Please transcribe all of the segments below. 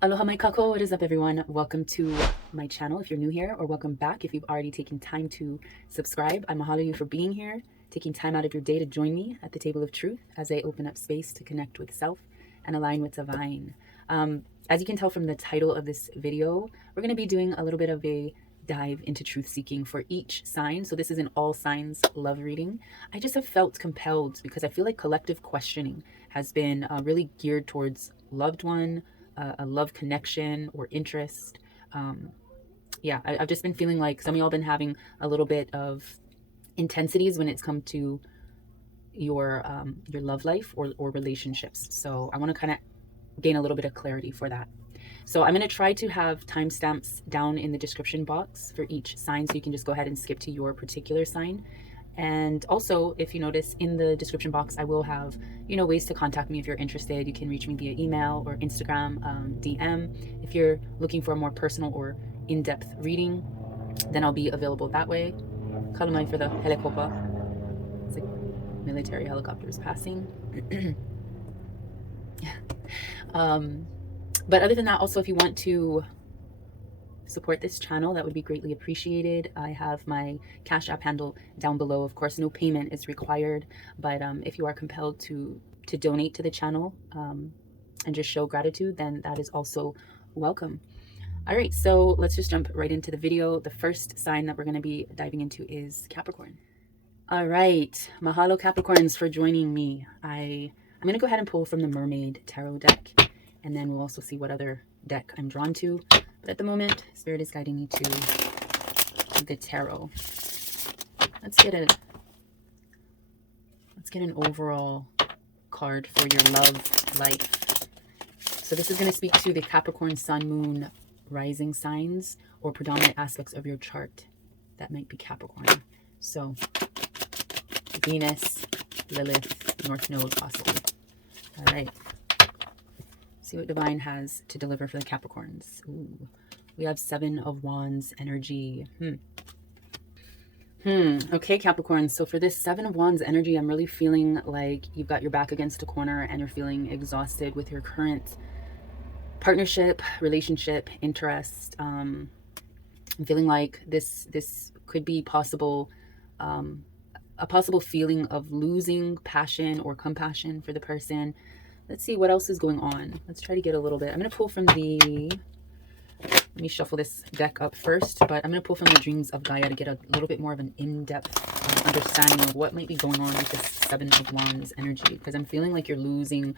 Aloha mai kako, what is up everyone? Welcome to my channel if you're new here, or welcome back if you've already taken time to subscribe. I mahalo you for being here, taking time out of your day to join me at the table of truth as I open up space to connect with self and align with divine. As you can tell from the title of this video, we're going to be doing a little bit of a dive into truth seeking for each sign. So this is an all signs love reading. I just have felt compelled because I feel like collective questioning has been really geared towards loved one, a love connection or interest. Yeah, I've just been feeling like some of y'all been having a little bit of intensities when it's come to your love life or relationships. So I want to kind of gain a little bit of clarity for that. So I'm going to try to have timestamps down in the description box for each sign, so you can just go ahead and skip to your particular sign. And also, if you notice in the description box, I will have, ways to contact me if you're interested. You can reach me via email or Instagram DM. If you're looking for a more personal or in-depth reading, then I'll be available that way. Kalamai for the helicopter. It's like military helicopters passing. But other than that, also, if you want to support this channel, that would be greatly appreciated. I have my Cash App handle down below. Of course, no payment is required, but if you are compelled to donate to the channel and just show gratitude, then that is also welcome. All right, so let's just jump right into the video. The first sign that we're going to be diving into is Capricorn. All right, mahalo Capricorns for joining me. I'm going to go ahead and pull from the Mermaid Tarot deck, and then we'll also see what other deck I'm drawn to. But at the moment, Spirit is guiding me to the tarot. Let's get an overall card for your love life. So this is going to speak to the Capricorn Sun, Moon, rising signs or predominant aspects of your chart that might be Capricorn. So Venus, Lilith, North Node possibly. All right. See what divine has to deliver for the Capricorns. Ooh, we have Seven of Wands energy. Okay, Capricorn. So for this Seven of Wands energy, I'm really feeling like you've got your back against a corner and you're feeling exhausted with your current partnership, relationship, interest. I'm feeling like this could be possible, a possible feeling of losing passion or compassion for the person. Let's see what else is going on. Let's try to get a little bit. I'm going to pull from let me shuffle this deck up first, but I'm going to pull from the Dreams of Gaia to get a little bit more of an in-depth understanding of what might be going on with this Seven of Wands energy, because I'm feeling like you're losing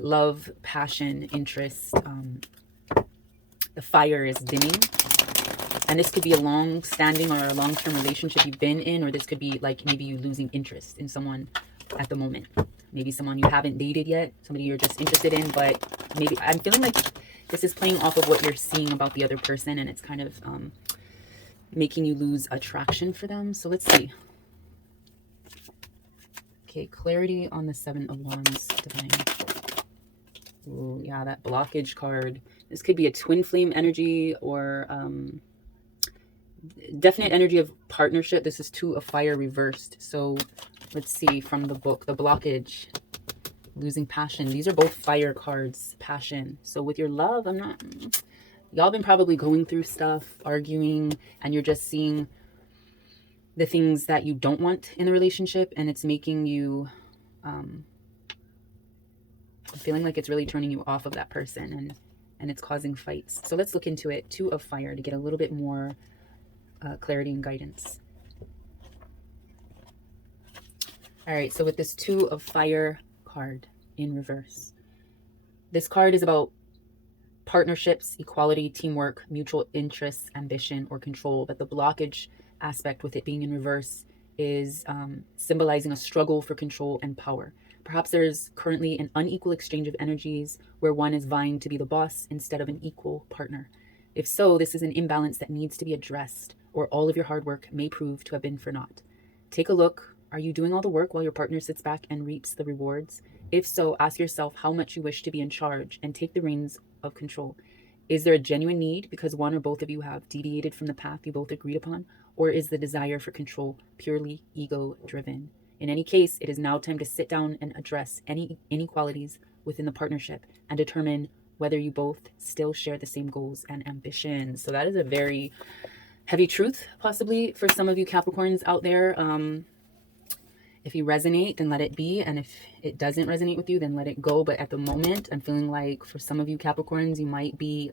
love, passion, interest. The fire is dimming. And this could be a long-standing or a long-term relationship you've been in, or this could be like maybe you losing interest in someone at the moment. Maybe someone you haven't dated yet, somebody you're just interested in, but maybe I'm feeling like this is playing off of what you're seeing about the other person, and it's kind of making you lose attraction for them. So let's see. Okay, clarity on the Seven of Wands, divine. Oh, yeah, that blockage card. This could be a twin flame energy or definite energy of partnership. This is Two of Fire reversed. So let's see from the book, the blockage, losing passion. These are both fire cards, passion. So with your love, y'all been probably going through stuff, arguing, and you're just seeing the things that you don't want in the relationship, and it's making you feeling like it's really turning you off of that person, and it's causing fights. So let's look into it. Two of Fire to get a little bit more clarity and guidance. All right, so with this Two of Fire card in reverse, this card is about partnerships, equality, teamwork, mutual interests, ambition, or control. But the blockage aspect with it being in reverse is symbolizing a struggle for control and power. Perhaps there's currently an unequal exchange of energies where one is vying to be the boss instead of an equal partner. If so, this is an imbalance that needs to be addressed, or all of your hard work may prove to have been for naught. Take a look. Are you doing all the work while your partner sits back and reaps the rewards? If so, ask yourself how much you wish to be in charge and take the reins of control. Is there a genuine need because one or both of you have deviated from the path you both agreed upon? Or is the desire for control purely ego-driven? In any case, it is now time to sit down and address any inequalities within the partnership and determine whether you both still share the same goals and ambitions. So that is a very heavy truth, possibly, for some of you Capricorns out there. If you resonate, then let it be. And if it doesn't resonate with you, then let it go. But at the moment, I'm feeling like for some of you Capricorns, you might be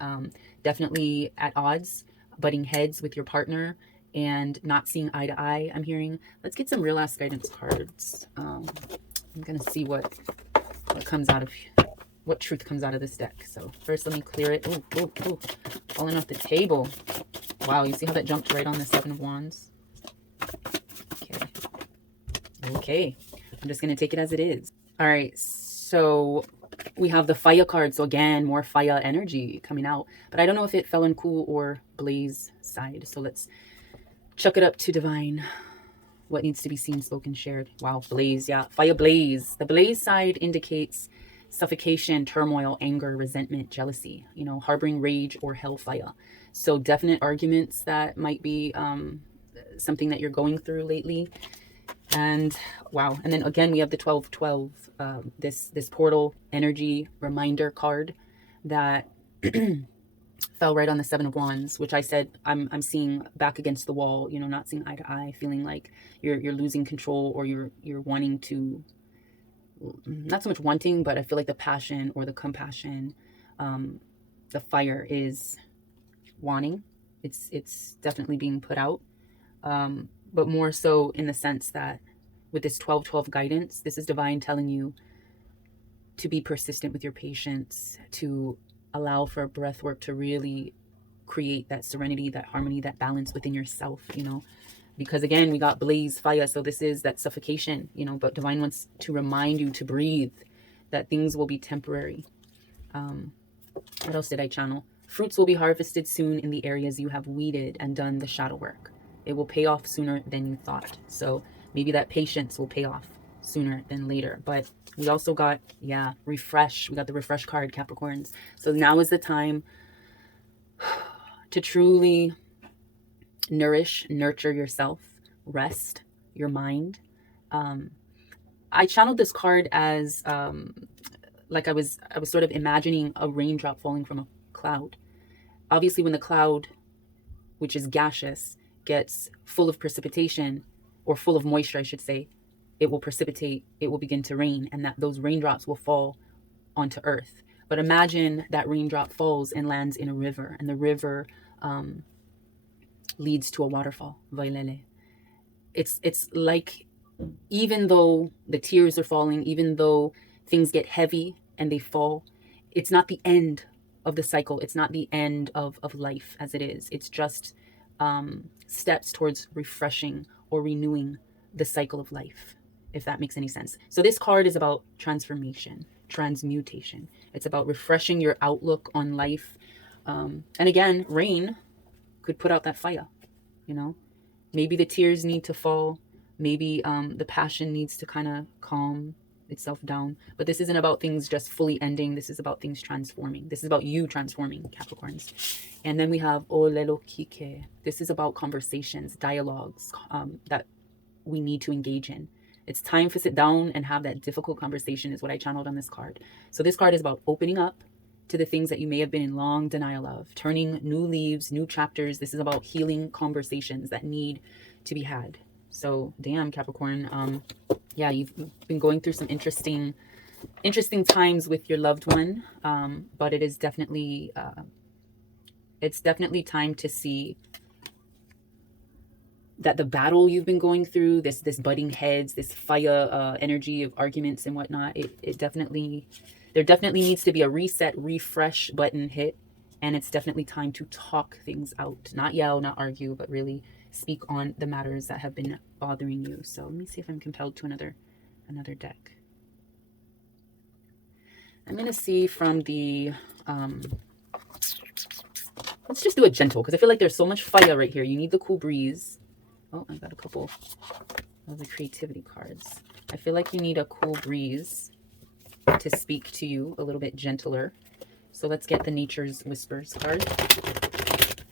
definitely at odds, butting heads with your partner and not seeing eye to eye, I'm hearing. Let's get some real ass guidance cards. I'm going to see what comes out of, what truth comes out of this deck. So first, let me clear it. Oh, falling off the table. Wow, you see how that jumped right on the Seven of Wands? Okay, I'm just going to take it as it is. All right, so we have the fire card. So again, more fire energy coming out. But I don't know if it fell in cool or blaze side. So let's chuck it up to divine. What needs to be seen, spoken, shared. Wow, blaze, yeah. Fire blaze. The blaze side indicates suffocation, turmoil, anger, resentment, jealousy, you know, harboring rage or hellfire. So definite arguments that might be something that you're going through lately. And wow. And then again, we have the 12-12, this portal energy reminder card that fell right on the Seven of Wands, which I said I'm seeing back against the wall, you know, not seeing eye to eye, feeling like you're losing control, or you're wanting to, not so much wanting, but I feel like the passion or the compassion, the fire is wanting. It's definitely being put out. But more so in the sense that with this 12-12 guidance, this is divine telling you to be persistent with your patience, to allow for breath work to really create that serenity, that harmony, that balance within yourself, you know, because again, we got blaze, fire. So this is that suffocation, you know, but divine wants to remind you to breathe, that things will be temporary. What else did I channel? Fruits will be harvested soon in the areas you have weeded and done the shadow work. It will pay off sooner than you thought. So maybe that patience will pay off sooner than later. But we also got, yeah, refresh. We got the refresh card, Capricorns. So now is the time to truly nurture yourself, rest your mind. I channeled this card as like I was sort of imagining a raindrop falling from a cloud. Obviously, when the cloud, which is gaseous, gets full of precipitation, or full of moisture, I should say, it will precipitate, it will begin to rain, and that those raindrops will fall onto earth. But imagine that raindrop falls and lands in a river, and the river leads to a waterfall. It's like, even though the tears are falling, even though things get heavy and they fall, it's not the end of the cycle. It's not the end of life as it is. It's just steps towards refreshing or renewing the cycle of life, if that makes any sense. So this card is about transformation, transmutation. It's about refreshing your outlook on life. And again, rain could put out that fire, you know. Maybe the tears need to fall. Maybe the passion needs to kind of calm itself down. But this isn't about things just fully ending. This is about things transforming. This is about you transforming, Capricorns. And then we have Olelo Kike. This is about conversations, dialogues that we need to engage in. It's time to sit down and have that difficult conversation, is what I channeled on this card. So this card is about opening up to the things that you may have been in long denial of, turning new leaves, new chapters. This is about healing conversations that need to be had. So damn, Capricorn, yeah, you've been going through some interesting times with your loved one, but it is definitely it's definitely time to see that the battle you've been going through, this butting heads, this fire energy of arguments and whatnot, there definitely needs to be a reset, refresh button hit, and it's definitely time to talk things out, not yell, not argue, but really speak on the matters that have been bothering you. So let me see if I'm compelled to another deck. I'm gonna see from the let's just do a gentle, because I feel like there's so much fire right here. You need the cool breeze. Oh, I got a couple of the creativity cards. I feel like you need a cool breeze to speak to you a little bit gentler. So let's get the Nature's Whispers card.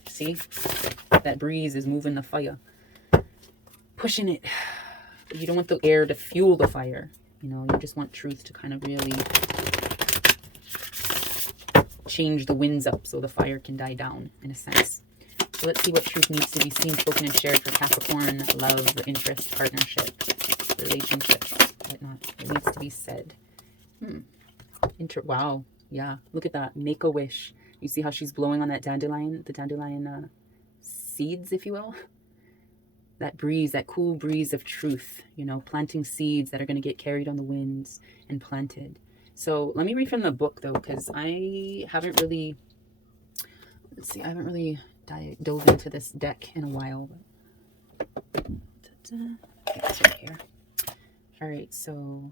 See? That breeze is moving the fire. Pushing it. You don't want the air to fuel the fire. You know, you just want truth to kind of really change the winds up so the fire can die down, in a sense. So let's see what truth needs to be seen, spoken, and shared for Capricorn, love, interest, partnership, relationship, whatnot. It needs to be said. Wow. Yeah. Look at that. Make a wish. You see how she's blowing on that dandelion, the dandelion seeds, if you will. That breeze, that cool breeze of truth, you know, planting seeds that are going to get carried on the winds and planted. So let me read from the book, though, because I haven't really, let's see, I haven't really dove into this deck in a while. Okay, it's right here. All right, so,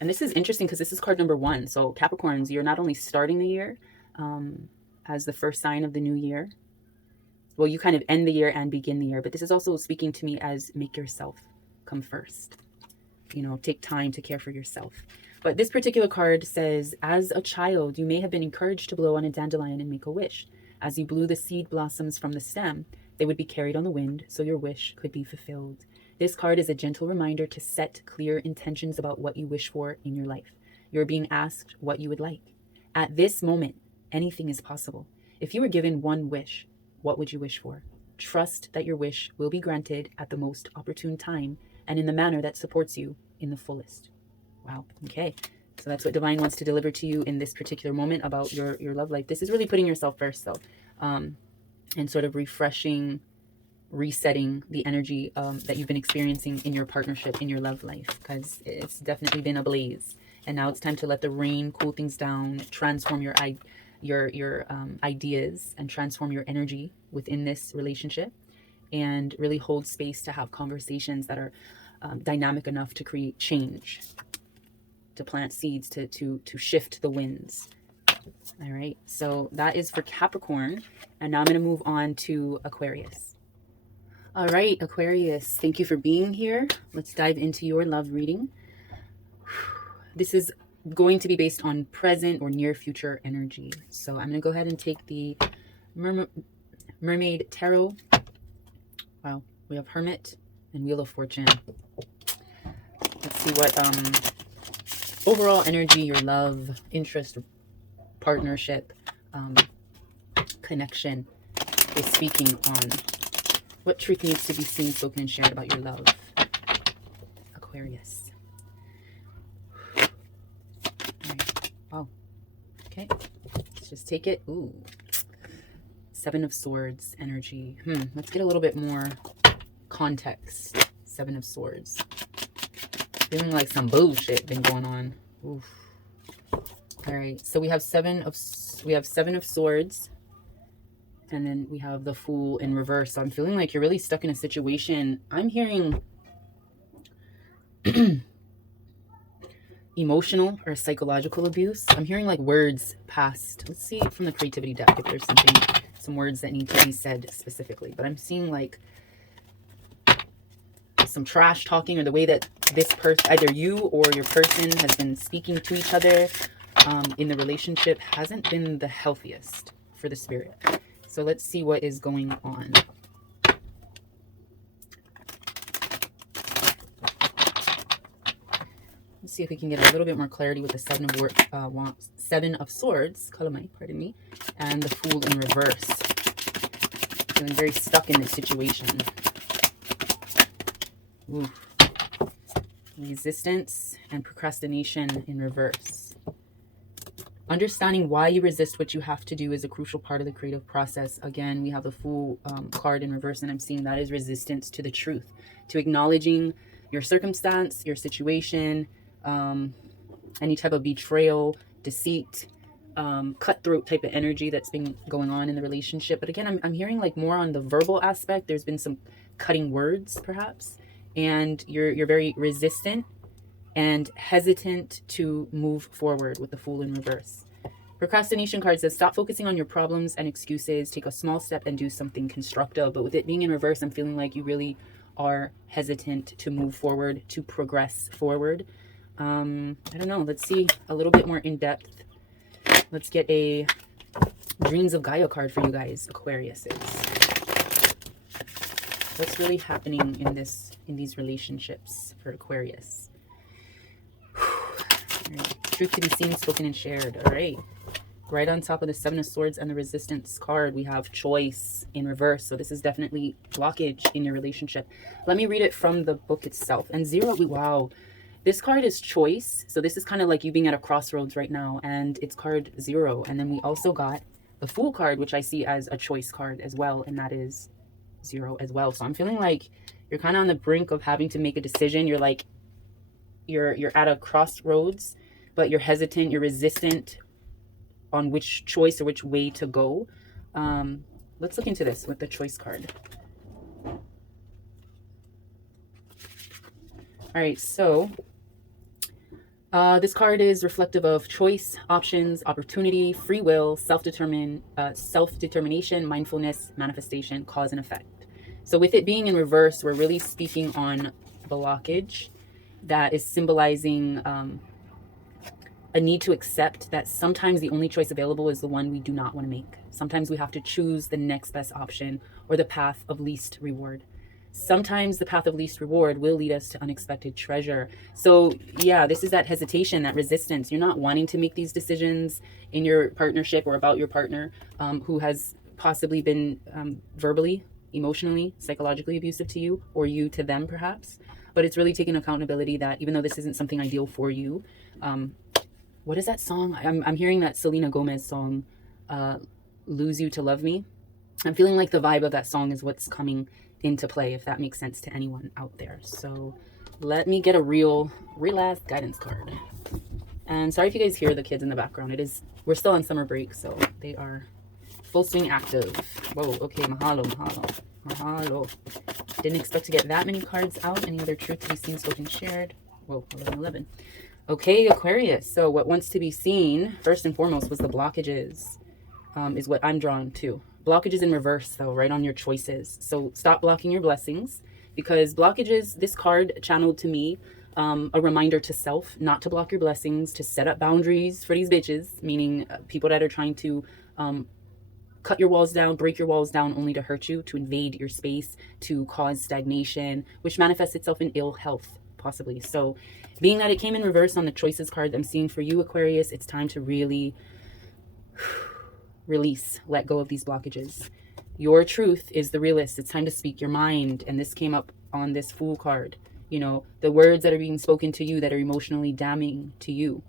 and this is interesting because this is card number 1. So Capricorns, you're not only starting the year as the first sign of the new year. Well, you kind of end the year and begin the year, but this is also speaking to me as make yourself come first. You know, take time to care for yourself. But this particular card says, as a child, you may have been encouraged to blow on a dandelion and make a wish. As you blew the seed blossoms from the stem, they would be carried on the wind, so your wish could be fulfilled. This card is a gentle reminder to set clear intentions about what you wish for in your life. You're being asked what you would like. At this moment, anything is possible. If you were given one wish, what would you wish for? Trust that your wish will be granted at the most opportune time and in the manner that supports you in the fullest. Wow. Okay. So that's what Divine wants to deliver to you in this particular moment about your love life. This is really putting yourself first, though, and sort of refreshing, resetting the energy that you've been experiencing in your partnership, in your love life, because it's definitely been a blaze. And now it's time to let the rain cool things down, transform your ideas and transform your energy within this relationship, and really hold space to have conversations that are dynamic enough to create change, to plant seeds, to shift the winds. All right, so that is for Capricorn, and now I'm going to move on to Aquarius. All right, Aquarius, thank you for being here. Let's dive into your love reading. This is going to be based on present or near future energy. So I'm going to go ahead and take the Mermaid Tarot. Wow, we have Hermit and Wheel of Fortune. Let's see what overall energy, your love, interest, partnership, connection is speaking on. What truth needs to be seen, spoken, and shared about your love, Aquarius. Wow. Okay. Let's just take it. Ooh. 7 of Swords energy. Let's get a little bit more context. 7 of Swords. Feeling like some bullshit been going on. Oof. All right. So we have 7 of Swords. And then we have the Fool in reverse. So I'm feeling like you're really stuck in a situation. I'm hearing emotional or psychological abuse. I'm hearing like words passed. Let's see from the creativity deck if there's some words that need to be said specifically. But I'm seeing like some trash talking, or the way that this person, either you or your person, has been speaking to each other in the relationship hasn't been the healthiest for the spirit. So let's see what is going on. Let's see if we can get a little bit more clarity with the Seven of Swords, Kalamai, pardon me, and the Fool in reverse. Feeling very stuck in this situation. Ooh. Resistance and procrastination in reverse. Understanding why you resist what you have to do is a crucial part of the creative process. Again, we have the Fool card in reverse, and I'm seeing that is resistance to the truth, to acknowledging your circumstance, your situation, any type of betrayal, deceit, cutthroat type of energy that's been going on in the relationship. But again, I'm hearing like more on the verbal aspect. There's been some cutting words, perhaps, and you're very resistant and hesitant to move forward with the Fool in reverse. Procrastination card says stop focusing on your problems and excuses, take a small step and do something constructive. But with it being in reverse, I'm feeling like you really are hesitant to move forward, to progress forward. I don't know. Let's see a little bit more in depth. Let's get a Dreams of Gaia card for you guys, Aquariuses. What's really happening in these relationships for Aquarius? All right. Truth to be seen, spoken, and shared. All right. Right on top of the Seven of Swords and the Resistance card, we have choice in reverse. So this is definitely blockage in your relationship. Let me read it from the book itself. And zero, wow. This card is choice. So this is kind of like you being at a crossroads right now. And it's card 0. And then we also got the Fool card, which I see as a choice card as well. And that is 0 as well. So I'm feeling like you're kind of on the brink of having to make a decision. You're like, you're at a crossroads, but you're hesitant, you're resistant on which choice or which way to go. Let's look into this with the choice card. All right, so this card is reflective of choice, options, opportunity, free will, self-determination, mindfulness, manifestation, cause and effect. So with it being in reverse, we're really speaking on blockage that is symbolizing a need to accept that sometimes the only choice available is the one we do not want to make. Sometimes we have to choose the next best option or the path of least reward. Sometimes the path of least reward will lead us to unexpected treasure. So yeah, this is that hesitation, that resistance. You're not wanting to make these decisions in your partnership or about your partner who has possibly been verbally, emotionally, psychologically abusive to you, or you to them perhaps. But it's really taking accountability that even though this isn't something ideal for you, what is that song? I'm hearing that Selena Gomez song, Lose You to Love Me. I'm feeling like the vibe of that song is what's coming into play, if that makes sense to anyone out there. So let me get a real ass guidance card. And sorry if you guys hear the kids in the background. We're still on summer break, so they are full swing active. Whoa, okay, mahalo. Didn't expect to get that many cards out. Any other truth to be seen, spoken, shared? Whoa, 11. Okay, Aquarius. So what wants to be seen, first and foremost, was the blockages, is what I'm drawn to. Blockages in reverse, though, right on your choices. So stop blocking your blessings, because blockages, this card channeled to me, a reminder to self not to block your blessings, to set up boundaries for these bitches, meaning people that are trying to cut your walls down, break your walls down only to hurt you, to invade your space, to cause stagnation, which manifests itself in ill health, possibly. So being that it came in reverse on the choices card I'm seeing for you, Aquarius, it's time to really release, let go of these blockages. Your truth is the realist. It's time to speak your mind. And this came up on this Fool card. You know, the words that are being spoken to you that are emotionally damning to you.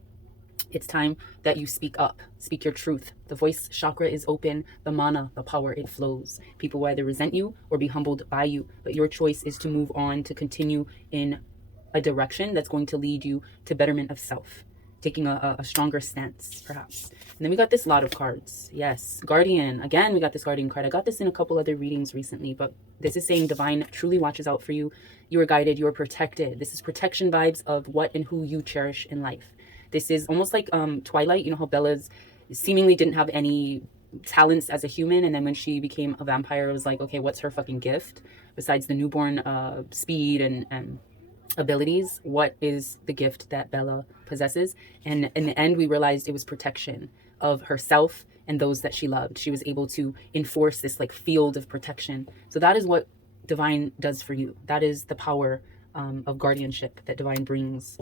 It's time that you speak up, speak your truth. The voice chakra is open, the mana, the power, it flows. People will either resent you or be humbled by you, but your choice is to move on, to continue in a direction that's going to lead you to betterment of self, taking a stronger stance, perhaps. And then we got this lot of cards. Yes, Guardian. Again, we got this Guardian card. I got this in a couple other readings recently, but this is saying divine truly watches out for you. You are guided, you are protected. This is protection vibes of what and who you cherish in life. This is almost like Twilight. You know how Bella's seemingly didn't have any talents as a human, and then when she became a vampire, it was like, okay, what's her fucking gift besides the newborn speed and abilities? What is the gift that Bella possesses? And in the end, we realized it was protection of herself and those that she loved. She was able to enforce this like field of protection. So that is what divine does for you. That is the power of guardianship that divine brings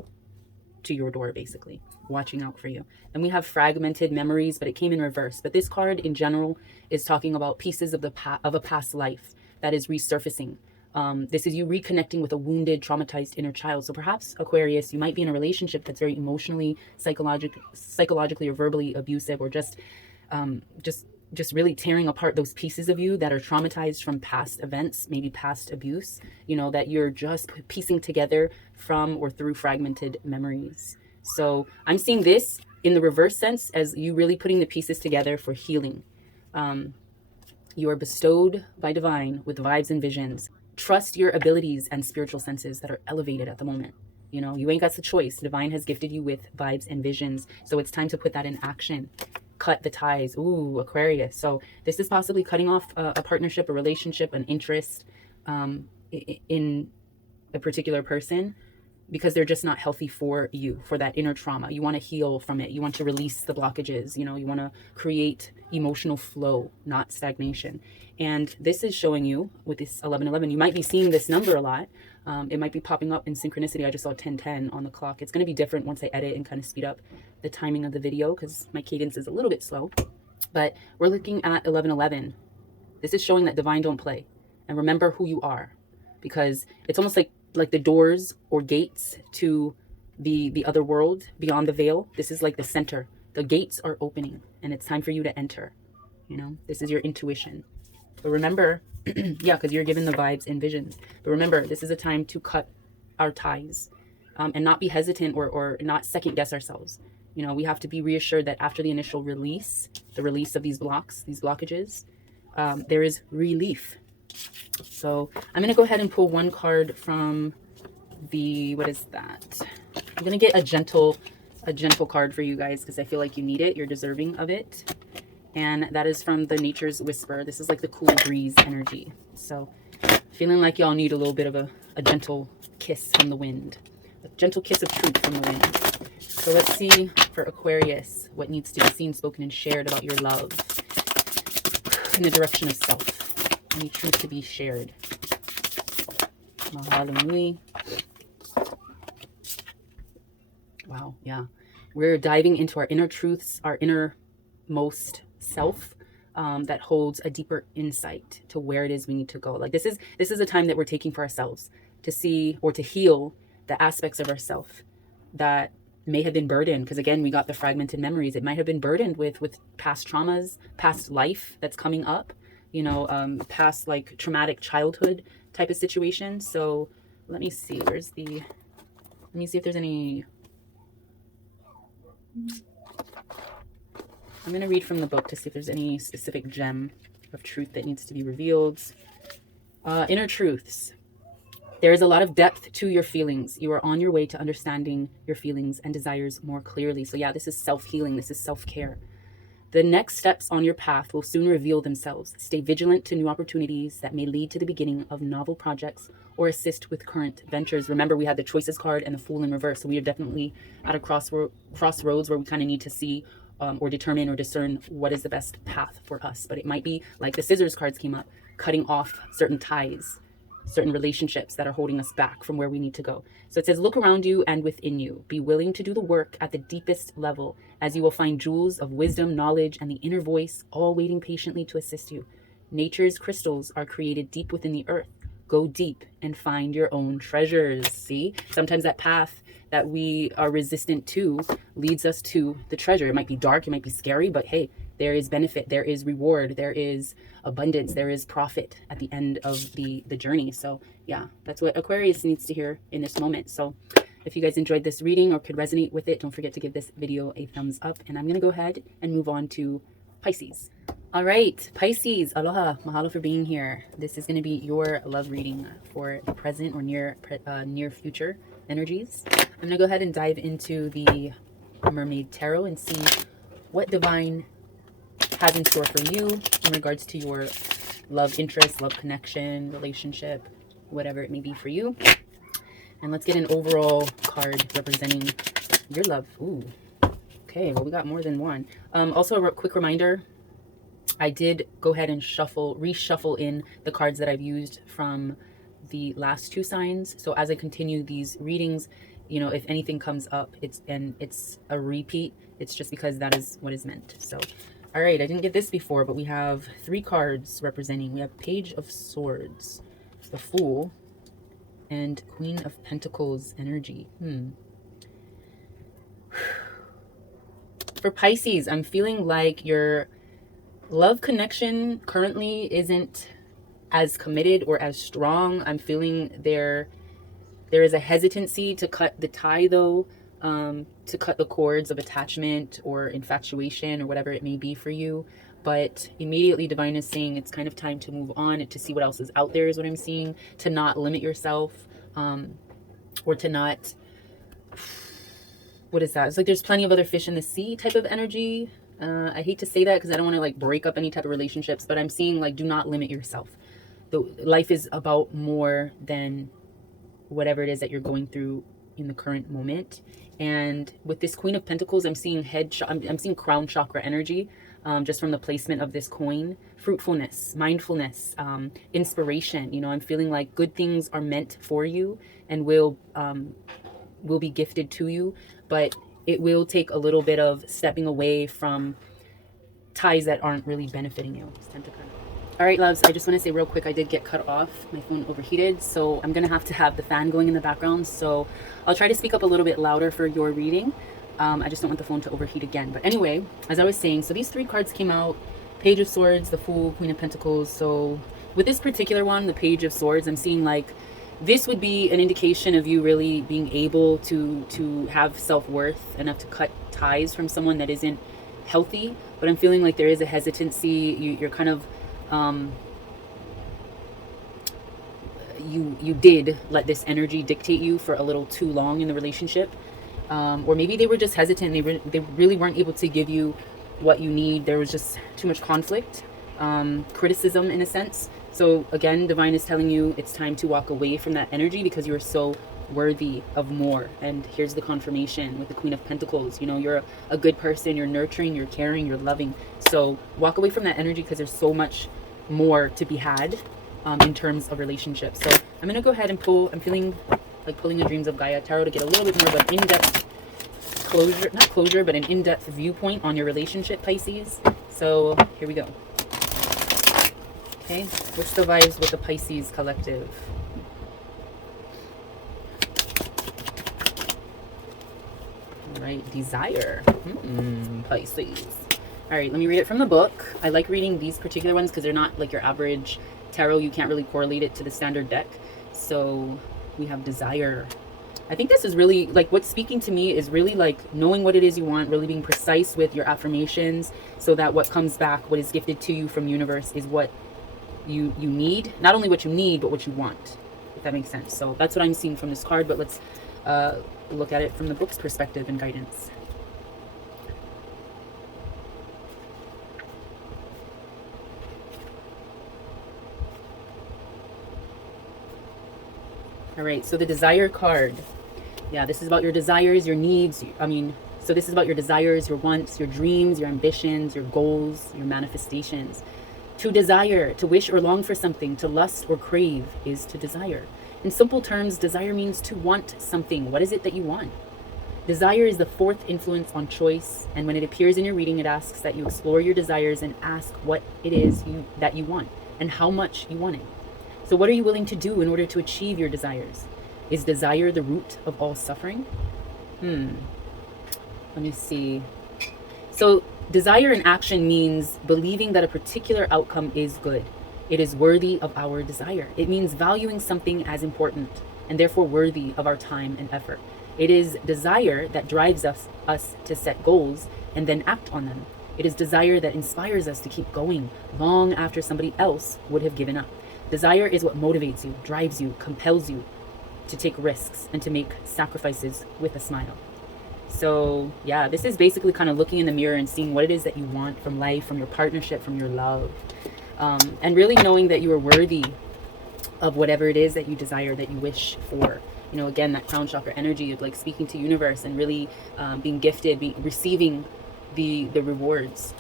to your door, basically watching out for you. And we have fragmented memories, but it came in reverse. But this card in general is talking about pieces of a past life that is resurfacing. This is you reconnecting with a wounded, traumatized inner child. So perhaps, Aquarius, you might be in a relationship that's very emotionally, psychologically or verbally abusive, or just really tearing apart those pieces of you that are traumatized from past events, maybe past abuse, you know, that you're just piecing together from or through fragmented memories. So I'm seeing this in the reverse sense as you really putting the pieces together for healing. You are bestowed by divine with vibes and visions. Trust your abilities and spiritual senses that are elevated at the moment. You know, you ain't got the choice. Divine has gifted you with vibes and visions. So it's time to put that in action. Cut the ties. Ooh, Aquarius. So this is possibly cutting off a partnership, a relationship, an interest in a particular person, because they're just not healthy for you, for that inner trauma. You want to heal from it. You want to release the blockages. You know, you want to create emotional flow, not stagnation. And this is showing you with this 1111, you might be seeing this number a lot. It might be popping up in synchronicity. I just saw 10:10 on the clock. It's going to be different once I edit and kind of speed up the timing of the video because my cadence is a little bit slow. But we're looking at 11:11. This is showing that divine don't play. And remember who you are, because it's almost like the doors or gates to the other world beyond the veil. This is like the center. The gates are opening and it's time for you to enter. You know, this is your intuition. But remember, yeah, because you're given the vibes and visions. But remember, this is a time to cut our ties and not be hesitant or not second guess ourselves. You know, we have to be reassured that after the initial release, the release of these blocks, these blockages, there is relief. So I'm going to go ahead and pull one card from the, what is that? I'm going to get a gentle card for you guys because I feel like you need it. You're deserving of it. And that is from the Nature's Whisper. This is like the cool breeze energy. So feeling like y'all need a little bit of a gentle kiss from the wind. A gentle kiss of truth from the wind. So let's see for Aquarius what needs to be seen, spoken, and shared about your love in the direction of self. Any truth to be shared. Mahalo. Wow, yeah. We're diving into our inner truths, our innermost self that holds a deeper insight to where it is we need to go. Like this is a time that we're taking for ourselves to see or to heal the aspects of ourself that may have been burdened, because again, we got the fragmented memories. It might have been burdened with past traumas, past life that's coming up, you know, past like traumatic childhood type of situation. So let me see, let me see if there's any, I'm going to read from the book to see if there's any specific gem of truth that needs to be revealed. Inner truths. There is a lot of depth to your feelings. You are on your way to understanding your feelings and desires more clearly. So yeah, this is self-healing. This is self-care. The next steps on your path will soon reveal themselves. Stay vigilant to new opportunities that may lead to the beginning of novel projects or assist with current ventures. Remember, we had the Choices card and the Fool in reverse. So we are definitely at a crossroads where we kind of need to see or determine or discern what is the best path for us. But it might be like the Scissors cards came up, cutting off certain ties, certain relationships that are holding us back from where we need to go. So it says, look around you and within you. Be willing to do the work at the deepest level, as you will find jewels of wisdom, knowledge, and the inner voice, all waiting patiently to assist you. Nature's crystals are created deep within the earth. Go deep and find your own treasures. See, sometimes that path that we are resistant to leads us to the treasure. It might be dark, it might be scary, but hey, there is benefit, there is reward, there is abundance, there is profit at the end of the journey. So yeah, that's what Aquarius needs to hear in this moment. So if you guys enjoyed this reading or could resonate with it, don't forget to give this video a thumbs up. And I'm going to go ahead and move on to Pisces. All right, Pisces, aloha, mahalo for being here. This is going to be your love reading for the present or near future energies. I'm going to go ahead and dive into the Mermaid Tarot and see what divine has in store for you in regards to your love interest, love connection, relationship, whatever it may be for you. And let's get an overall card representing your love. Ooh, okay, well, we got more than one. Also, a quick reminder, I did go ahead and reshuffle in the cards that I've used from the last two signs. So as I continue these readings, you know, if anything comes up, it's a repeat. It's just because that is what is meant. So all right, I didn't get this before, but we have three cards representing. We have Page of Swords, the Fool, and Queen of Pentacles energy. For Pisces, I'm feeling like your love connection currently isn't as committed or as strong. I'm feeling there is a hesitancy to cut the tie, though. To cut the cords of attachment or infatuation or whatever it may be for you. But immediately divine is saying it's kind of time to move on, to see what else is out there is what I'm seeing, to not limit yourself, or to not, what is that? It's like there's plenty of other fish in the sea type of energy. I hate to say that because I don't want to like break up any type of relationships, but I'm seeing like do not limit yourself. Life is about more than whatever it is that you're going through in the current moment. And with this Queen of Pentacles, I'm seeing I'm seeing crown chakra energy, just from the placement of this coin. Fruitfulness, mindfulness, inspiration. You know, I'm feeling like good things are meant for you and will be gifted to you, but it will take a little bit of stepping away from ties that aren't really benefiting you. It's time to cut. All right, loves, I just want to say real quick, I did get cut off. My phone overheated, so I'm going to have the fan going in the background. So I'll try to speak up a little bit louder for your reading. I just don't want the phone to overheat again. But anyway, as I was saying, so these 3 cards came out. Page of Swords, the Fool, Queen of Pentacles. So with this particular one, the Page of Swords, I'm seeing like this would be an indication of you really being able to have self-worth enough to cut ties from someone that isn't healthy. But I'm feeling like there is a hesitancy. You're kind of you did let this energy dictate you for a little too long in the relationship, or maybe they were just hesitant. They really weren't able to give you what you need. There was just too much conflict, criticism in a sense. So again, divine is telling you it's time to walk away from that energy because you are so worthy of more. And here's the confirmation with the Queen of Pentacles. You know, you're a good person, you're nurturing, you're caring, you're loving. So walk away from that energy because there's so much more to be had in terms of relationships. So I'm gonna go ahead and pull, I'm feeling like pulling the Dreams of Gaia Tarot to get a little bit more of an in-depth closure, not closure, but an in-depth viewpoint on your relationship, Pisces. So here we go. Okay, what's the vibes with the Pisces collective? All right, desire. Pisces. All right, let me read it from the book. I like reading these particular ones because they're not like your average tarot. You can't really correlate it to the standard deck. So we have desire. I think this is really like what's speaking to me is really like knowing what it is you want, really being precise with your affirmations so that what comes back, what is gifted to you from universe is what you need. Not only what you need, but what you want, if that makes sense. So that's what I'm seeing from this card, but let's look at it from the book's perspective and guidance. All right, so the desire card. Yeah, this is about your desires, your needs. So this is about your desires, your wants, your dreams, your ambitions, your goals, your manifestations. To desire, to wish or long for something, to lust or crave is to desire. In simple terms, desire means to want something. What is it that you want? Desire is the 4th influence on choice, and when it appears in your reading, it asks that you explore your desires and ask what it is that you want and how much you want it. So what are you willing to do in order to achieve your desires? Is desire the root of all suffering? Let me see. So desire in action means believing that a particular outcome is good. It is worthy of our desire. It means valuing something as important and therefore worthy of our time and effort. It is desire that drives us to set goals and then act on them. It is desire that inspires us to keep going long after somebody else would have given up. Desire is what motivates you, drives you, compels you to take risks and to make sacrifices with a smile. So yeah, this is basically kind of looking in the mirror and seeing what it is that you want from life, from your partnership, from your love. And really knowing that you are worthy of whatever it is that you desire, that you wish for. You know, again, that crown chakra energy of like speaking to universe and really being gifted, receiving the rewards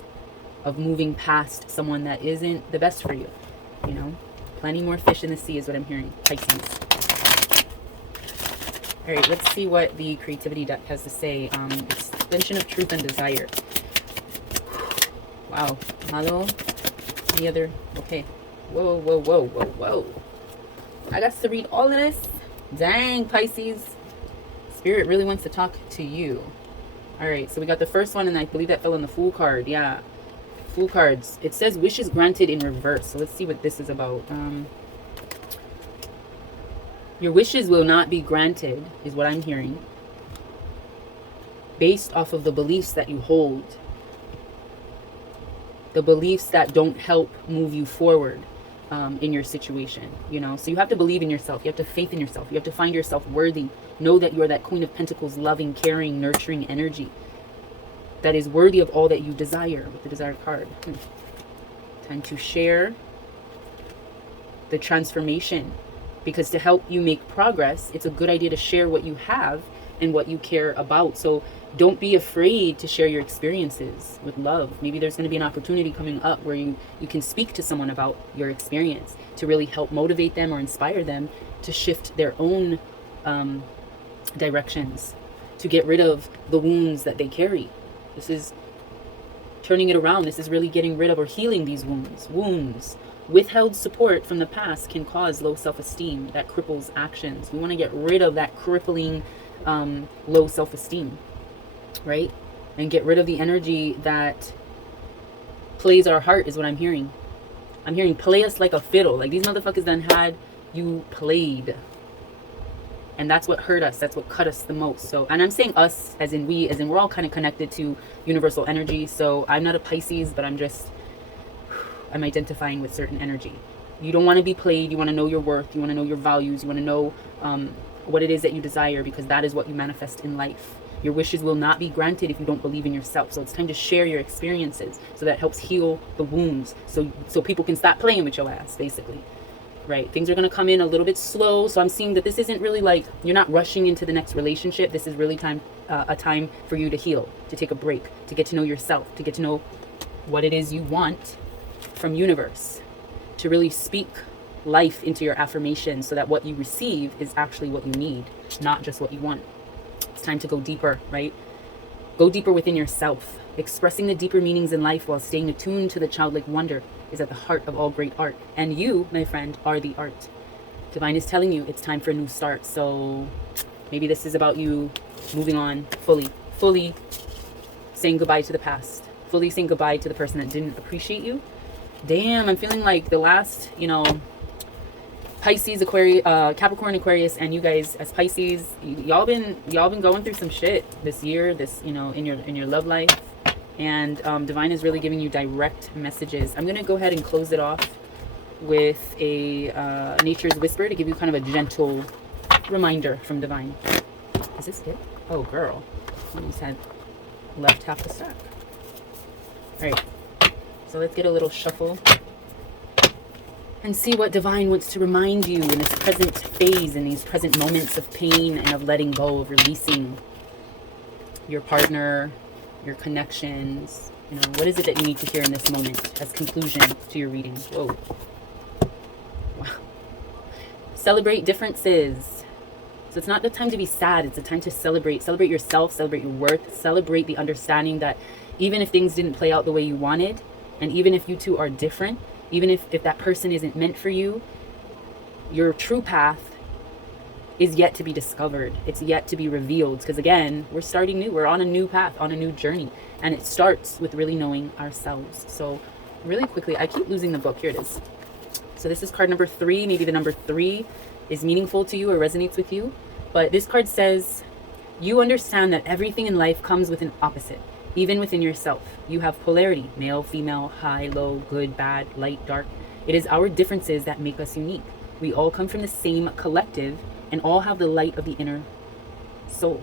of moving past someone that isn't the best for you. You know, plenty more fish in the sea is what I'm hearing, Pisces. All right, let's see what the creativity deck has to say. Extension of truth and desire. Wow. Malo. Any other? Okay. Whoa, whoa, whoa, whoa, whoa. I got to read all of this. Dang, Pisces. Spirit really wants to talk to you. All right, so we got the first one, and I believe that fell on the Fool card. Yeah. Fool cards. It says wishes granted in reverse. So let's see what this is about. Your wishes will not be granted, is what I'm hearing, based off of the beliefs that you hold. The beliefs that don't help move you forward in your situation, you know. So you have to believe in yourself. You have to faith in yourself. You have to find yourself worthy. Know that you are that Queen of Pentacles, loving, caring, nurturing energy that is worthy of all that you desire with the desire card. Time to share the transformation. Because to help you make progress, it's a good idea to share what you have and what you care about. So don't be afraid to share your experiences with love. Maybe there's going to be an opportunity coming up where you can speak to someone about your experience to really help motivate them or inspire them to shift their own directions, to get rid of the wounds that they carry. This is turning it around. This is really getting rid of or healing these wounds. Withheld support from the past can cause low self-esteem that cripples actions. We want to get rid of that crippling low self-esteem, right? And get rid of the energy that plays our heart, is what I'm hearing. I'm hearing play us like a fiddle. Like these motherfuckers done had you played. And that's what hurt us. That's what cut us the most. So, and I'm saying us as in we, as in we're all kind of connected to universal energy. So I'm not a Pisces, but I'm identifying with certain energy. You don't want to be played. You want to know your worth. You want to know your values. You want to know what it is that you desire, because that is what you manifest in life. Your wishes will not be granted if you don't believe in yourself. So it's time to share your experiences, so that helps heal the wounds. So people can stop playing with your ass, basically. Right? Things are going to come in a little bit slow. So I'm seeing that this isn't really like, you're not rushing into the next relationship. This is really a time for you to heal, to take a break, to get to know yourself, to get to know what it is you want from universe, to really speak life into your affirmation, so that what you receive is actually what you need, not just what you want. It's time to go deeper, right? Go deeper within yourself. Expressing the deeper meanings in life while staying attuned to the childlike wonder is at the heart of all great art. And you, my friend, are the art. Divine is telling you it's time for a new start. So maybe this is about you moving on fully saying goodbye to the past, fully saying goodbye to the person that didn't appreciate you. Damn, I'm feeling like the last, Pisces, Aquarius, Capricorn, Aquarius, and you guys as Pisces, y'all been going through some shit this year, in your love life. And Divine is really giving you direct messages. I'm going to go ahead and close it off with a Nature's Whisper to give you kind of a gentle reminder from Divine. Is this it? Oh, girl. You said left half the stack. All right. So let's get a little shuffle and see what Divine wants to remind you in this present phase, in these present moments of pain and of letting go, of releasing your partner, your connections. What is it that you need to hear in this moment as conclusion to your reading? Whoa. Wow. Celebrate differences. So it's not the time to be sad. It's the time to celebrate. Celebrate yourself. Celebrate your worth. Celebrate the understanding that even if things didn't play out the way you wanted, and even if you two are different, even if that person isn't meant for you, your true path is yet to be discovered. It's yet to be revealed. Because again, we're starting new. We're on a new path, on a new journey. And it starts with really knowing ourselves. So really quickly, I keep losing the book. Here it is. So this is card number 3. Maybe the number 3 is meaningful to you or resonates with you. But this card says, you understand that everything in life comes with an opposite. Even within yourself, you have polarity, male, female, high, low, good, bad, light, dark. It is our differences that make us unique. We all come from the same collective and all have the light of the inner soul.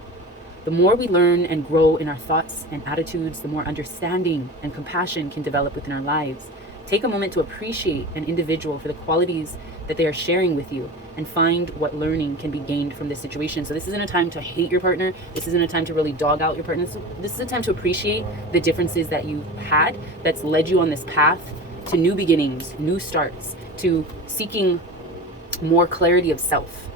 The more we learn and grow in our thoughts and attitudes, the more understanding and compassion can develop within our lives. Take a moment to appreciate an individual for the qualities that they are sharing with you, and find what learning can be gained from this situation. So this isn't a time to hate your partner. This isn't a time to really dog out your partner. This is a time to appreciate the differences that you've had that's led you on this path to new beginnings, new starts, to seeking more clarity of self,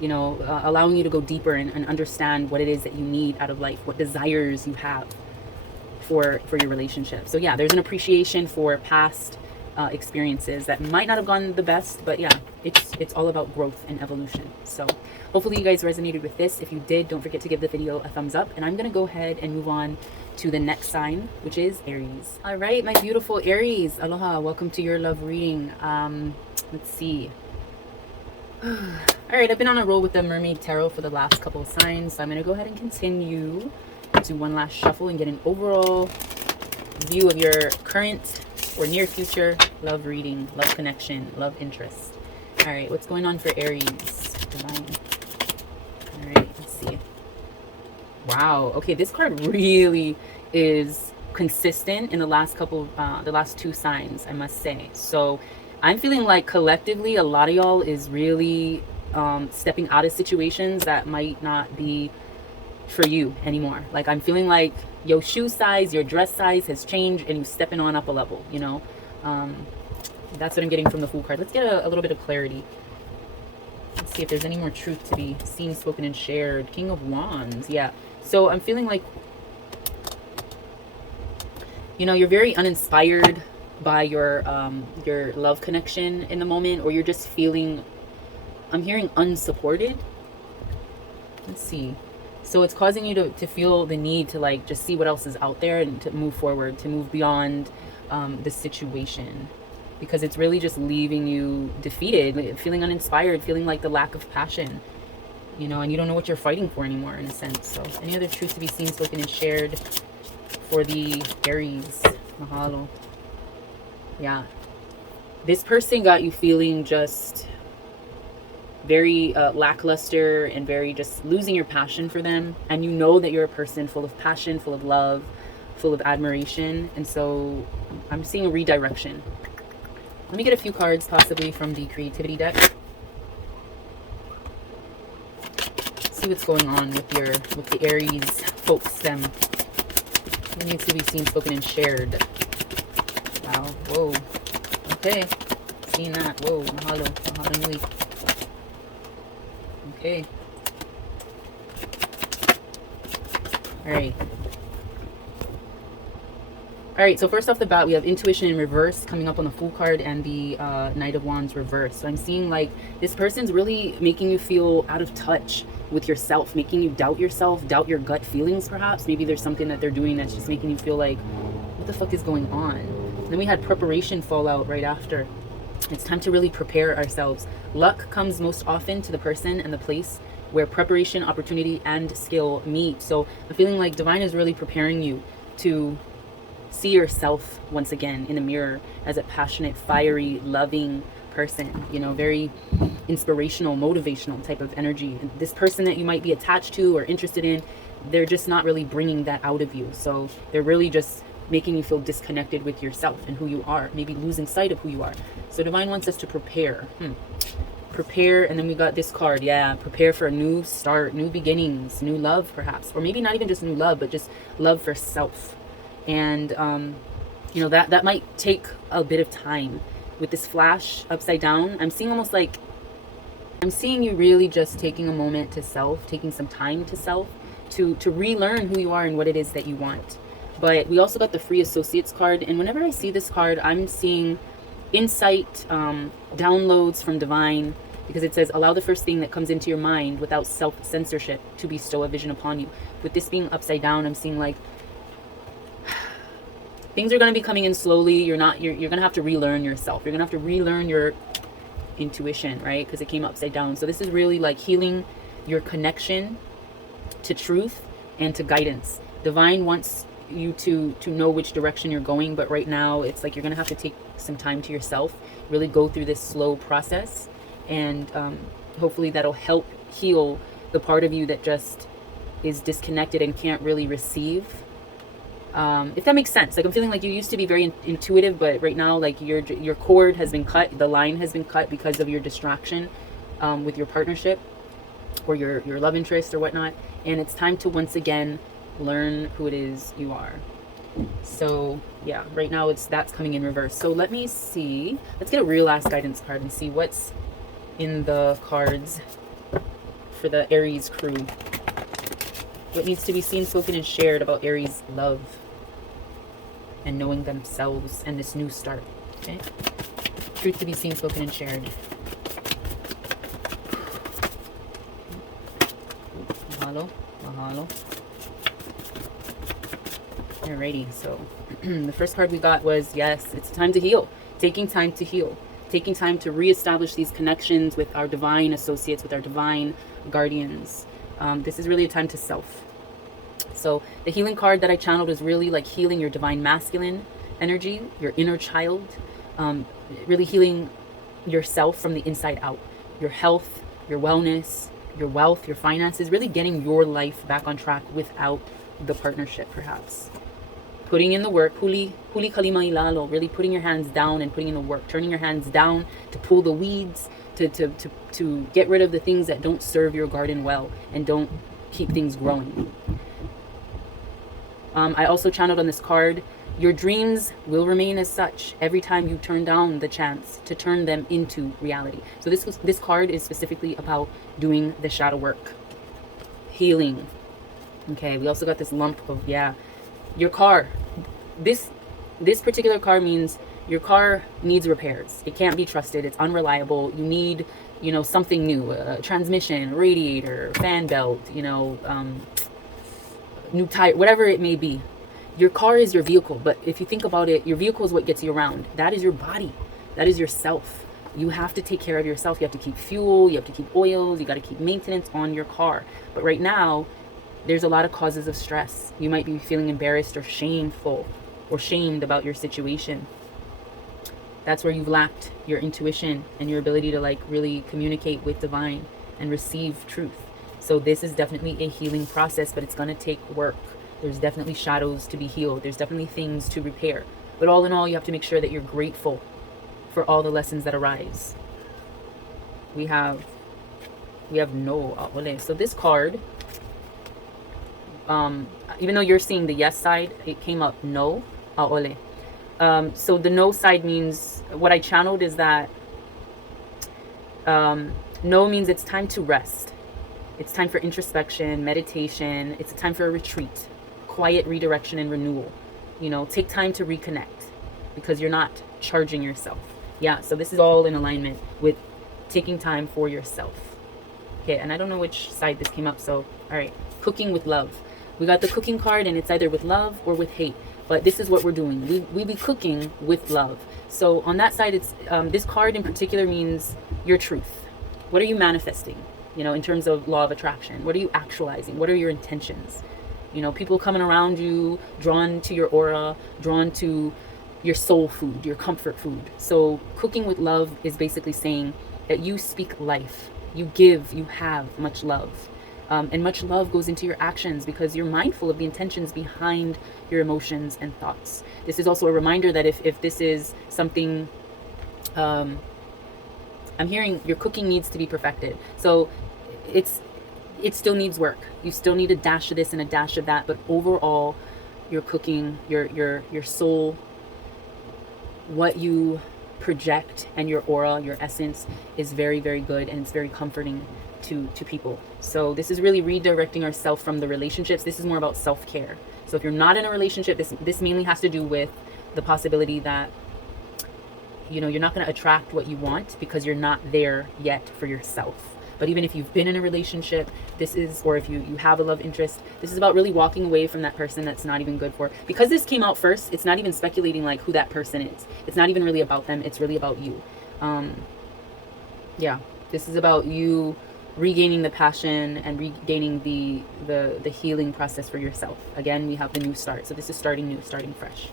allowing you to go deeper and understand what it is that you need out of life, what desires you have for your relationship. So yeah, there's an appreciation for past experiences that might not have gone the best, but yeah, it's all about growth and evolution. So hopefully you guys resonated with this. If you did, don't forget to give the video a thumbs up, and I'm gonna go ahead and move on to the next sign, which is Aries. All right, my beautiful Aries, aloha, welcome to your love reading. Let's see. All right, I've been on a roll with the Mermaid Tarot for the last couple of signs, so I'm gonna go ahead and continue to one last shuffle and get an overall view of your current or near future love reading, love connection, love interest. All right, what's going on for Aries? Divine. All right, let's see. Wow, okay, this card really is consistent in the last the last 2 signs, I must say. So I'm feeling like collectively a lot of y'all is really stepping out of situations that might not be for you anymore. Like, I'm feeling like your shoe size, your dress size has changed and you're stepping on up a level, you know. That's what I'm getting from the Fool card. Let's get a little bit of clarity. Let's see if there's any more truth to be seen, spoken, and shared. King of Wands. Yeah. So I'm feeling like, you know, you're very uninspired by your love connection in the moment, or you're just feeling, I'm hearing unsupported. Let's see. So it's causing you to feel the need to like just see what else is out there and to move forward, to move beyond the situation, because it's really just leaving you defeated, feeling uninspired, feeling like the lack of passion, you know, and you don't know what you're fighting for anymore in a sense. So any other truth to be seen, spoken, and shared for the Aries? Mahalo. Yeah. This person got you feeling just very lackluster and very just losing your passion for them. And you know that you're a person full of passion, full of love, full of admiration. And so I'm seeing a redirection. Let me get a few cards possibly from the creativity deck. See what's going on with the Aries folks them. It needs to be seen, spoken, and shared. Wow. Whoa. Okay. Seeing that. Whoa. Mahalo. Mahalo nui. Okay. Alright. Alright, so first off the bat, we have intuition in reverse coming up on the Fool card and the Knight of Wands reverse. So I'm seeing like this person's really making you feel out of touch with yourself, making you doubt yourself, doubt your gut feelings perhaps. Maybe there's something that they're doing that's just making you feel like, what the fuck is going on? Then we had preparation fall out right after. It's time to really prepare ourselves. Luck comes most often to the person and the place where preparation, opportunity, and skill meet. So I'm feeling like Divine is really preparing you to see yourself once again in the mirror as a passionate, fiery, loving person, you know, very inspirational, motivational type of energy. And this person that you might be attached to or interested in, they're just not really bringing that out of you. So they're really just making you feel disconnected with yourself and who you are, maybe losing sight of who you are. So Divine wants us to prepare. Prepare, and then we got this card. Yeah, prepare for a new start, new beginnings, new love perhaps, or maybe not even just new love, but just love for self. And you know, that might take a bit of time. With this flash upside down, I'm seeing almost like, I'm seeing you really just taking a moment to self, taking some time to self, to relearn who you are and what it is that you want. But we also got the Free Associates card, and whenever I see this card, I'm seeing insight, downloads from Divine, because it says, allow the first thing that comes into your mind without self-censorship to bestow a vision upon you. With this being upside down, I'm seeing like things are going to be coming in slowly. You're going to have to relearn yourself. You're going to have to relearn your intuition, right? Because it came upside down. So this is really like healing your connection to truth and to guidance. Divine wants you to know which direction you're going, but right now it's like you're going to have to take some time to yourself, really go through this slow process, and hopefully that'll help heal the part of you that just is disconnected and can't really receive. If that makes sense. Like, I'm feeling like you used to be very intuitive, but right now, like, your cord has been cut, the line has been cut because of your distraction with your partnership or your love interest or whatnot, and it's time to once again learn who it is you are. So yeah, right now that's coming in reverse. So let me see, let's get a real last guidance card and see what's in the cards for the Aries crew. What needs to be seen, spoken, and shared about Aries love and knowing themselves and this new start. Okay, truth to be seen, spoken, and shared. Mahalo, mahalo. Alrighty, so the first card we got was, yes, it's time to heal. Taking time to heal. Taking time to reestablish these connections with our divine associates, with our divine guardians. This is really a time to self. So the healing card that I channeled is really like healing your divine masculine energy, your inner child, really healing yourself from the inside out. Your health, your wellness, your wealth, your finances, really getting your life back on track without the partnership perhaps. Putting in the work, huli kalima ilalo, really putting your hands down and putting in the work, turning your hands down to pull the weeds, to get rid of the things that don't serve your garden well and don't keep things growing. I also channeled on this card, your dreams will remain as such every time you turn down the chance to turn them into reality. So this card is specifically about doing the shadow work, healing. Okay, we also got this lump of, yeah, your car. This particular car means your car needs repairs. It can't be trusted. It's unreliable. You need, you know, something new, a transmission, radiator, fan belt, you know, new tire, whatever it may be. Your car is your vehicle, but if you think about it, your vehicle is what gets you around. That is your body. That is yourself. You have to take care of yourself. You have to keep fuel. You have to keep oils. You got to keep maintenance on your car. But right now, there's a lot of causes of stress. You might be feeling embarrassed or shameful or shamed about your situation. That's where you've lacked your intuition and your ability to like really communicate with divine and receive truth. So this is definitely a healing process, but it's going to take work. There's definitely shadows to be healed. There's definitely things to repair. But all in all, you have to make sure that you're grateful for all the lessons that arise. We have no. So this card, even though you're seeing the yes side, it came up no. So the no side means, what I channeled is that no means it's time to rest. It's time for introspection, meditation. It's a time for a retreat, quiet redirection and renewal. You know, take time to reconnect because you're not charging yourself. Yeah, so this is all in alignment with taking time for yourself. Okay, and I don't know which side this came up, so all right. Cooking with love. We got the cooking card, and it's either with love or with hate. But this is what we're doing. We be cooking with love. So on that side, it's this card in particular means your truth. What are you manifesting? You know, in terms of law of attraction, what are you actualizing? What are your intentions? You know, people coming around you, drawn to your aura, drawn to your soul food, your comfort food. So cooking with love is basically saying that you speak life, you give, you have much love. And much love goes into your actions because you're mindful of the intentions behind your emotions and thoughts. This is also a reminder that if this is something, I'm hearing your cooking needs to be perfected. So it still needs work. You still need a dash of this and a dash of that, but overall your cooking, your soul, what you project, and your aura, your essence is very, very good, and it's very comforting to people. So this is really redirecting ourselves from the relationships. This is more about self-care. So if you're not in a relationship, this mainly has to do with the possibility that, you know, you're not going to attract what you want because you're not there yet for yourself. But even if you've been in a relationship, this is, or if you have a love interest, this is about really walking away from that person that's not even good for. Because this came out first, it's not even speculating like who that person is. It's not even really about them. It's really about you. Yeah, this is about you regaining the passion and regaining the healing process for yourself. Again, we have the new start. So this is starting new, starting fresh.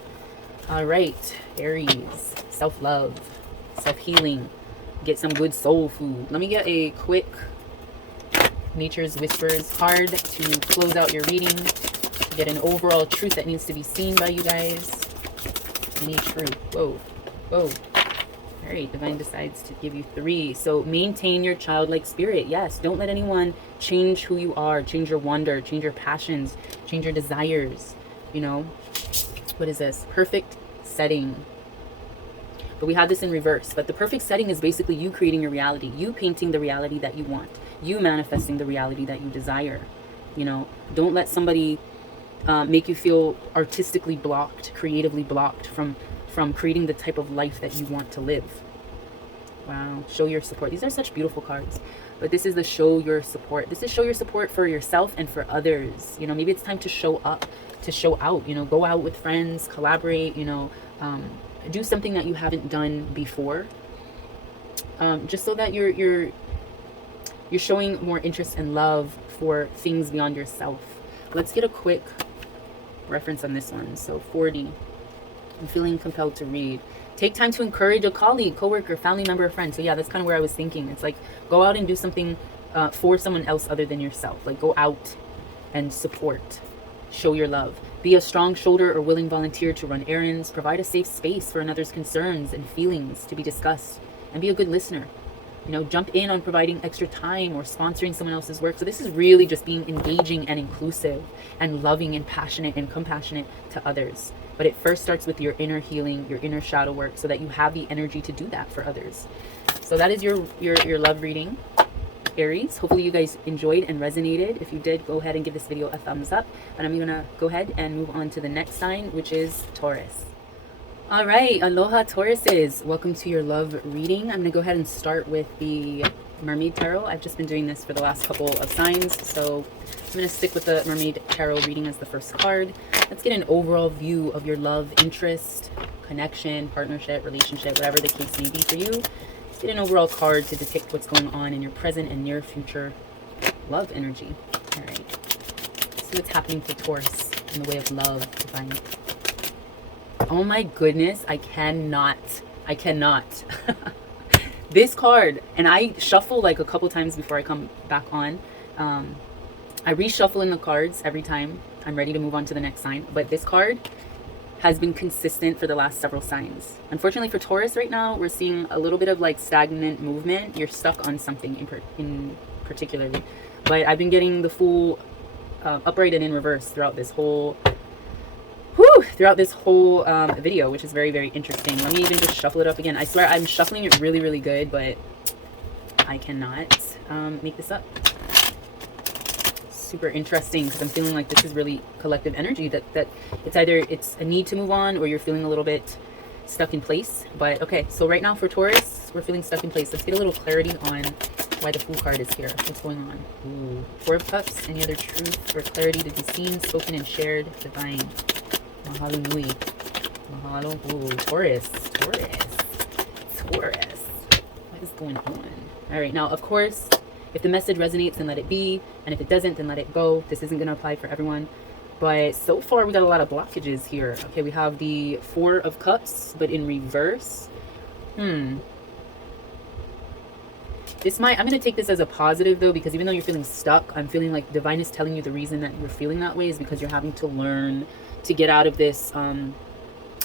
All right, Aries, self-love, self-healing. Get some good soul food. Let me get a quick Nature's Whispers card to close out your reading. Get an overall truth that needs to be seen by you guys. Any truth. Whoa. Whoa. All right, Divine decides to give you 3. So maintain your childlike spirit. Yes, don't let anyone change who you are, change your wonder, change your passions, change your desires. You know, what is this? Perfect setting. But we have this in reverse. But the perfect setting is basically you creating your reality, you painting the reality that you want, you manifesting the reality that you desire. You know, don't let somebody make you feel artistically blocked, creatively blocked from creating the type of life that you want to live. Wow. Show your support. These are such beautiful cards. But this is the show your support. This is show your support for yourself and for others. You know, maybe it's time to show up, to show out. You know, go out with friends, collaborate, you know, do something that you haven't done before, just so that you're showing more interest and love for things beyond yourself. Let's get a quick reference on this one. So 40, I'm feeling compelled to read. Take time to encourage a colleague, coworker, family member, or friend. So yeah, that's kind of where I was thinking. It's like go out and do something for someone else other than yourself. Like go out and support, show your love. Be a strong shoulder or willing volunteer to run errands. Provide a safe space for another's concerns and feelings to be discussed. And be a good listener. You know, jump in on providing extra time or sponsoring someone else's work. So this is really just being engaging and inclusive and loving and passionate and compassionate to others. But it first starts with your inner healing, your inner shadow work, so that you have the energy to do that for others. So that is your love reading, Aries. Hopefully you guys enjoyed and resonated. If you did, go ahead and give this video a thumbs up. And I'm gonna go ahead and move on to the next sign, which is Taurus. All right, aloha Tauruses. Welcome to your love reading. I'm gonna go ahead and start with the Mermaid Tarot. I've just been doing this for the last couple of signs, so I'm gonna stick with the Mermaid Tarot reading as the first card. Let's get an overall view of your love, interest, connection, partnership, relationship, whatever the case may be for you. Let's get an overall card to depict what's going on in your present and near future love energy. All right, see what's happening for Taurus in the way of love, divine. Oh my goodness, I cannot. This card, and I shuffle like a couple times before I come back on. I reshuffle in the cards every time I'm ready to move on to the next sign. But this card has been consistent for the last several signs. Unfortunately for Taurus right now, we're seeing a little bit of like stagnant movement. You're stuck on something in particularly. But I've been getting the Fool upright and in reverse throughout this whole video, which is very, very interesting. Let me even just shuffle it up again. I swear I'm shuffling it really, really good, but I cannot make this up. Super interesting, because I'm feeling like this is really collective energy, that it's either it's a need to move on or you're feeling a little bit stuck in place. But okay, so right now for Taurus, we're feeling stuck in place. Let's get a little clarity on why the Fool card is here. What's going on? Ooh. Four of Cups. Any other truth or clarity to be seen, spoken, and shared? Divine. Mahalo nui. Mahalo. Ooh, Taurus. What is going on? All right, now, of course, if the message resonates, then let it be. And if it doesn't, then let it go. This isn't going to apply for everyone. But so far, we got a lot of blockages here. Okay, we have the Four of Cups, but in reverse. I'm going to take this as a positive, though, because even though you're feeling stuck, I'm feeling like Divine is telling you the reason that you're feeling that way is because you're having to learn to get out of this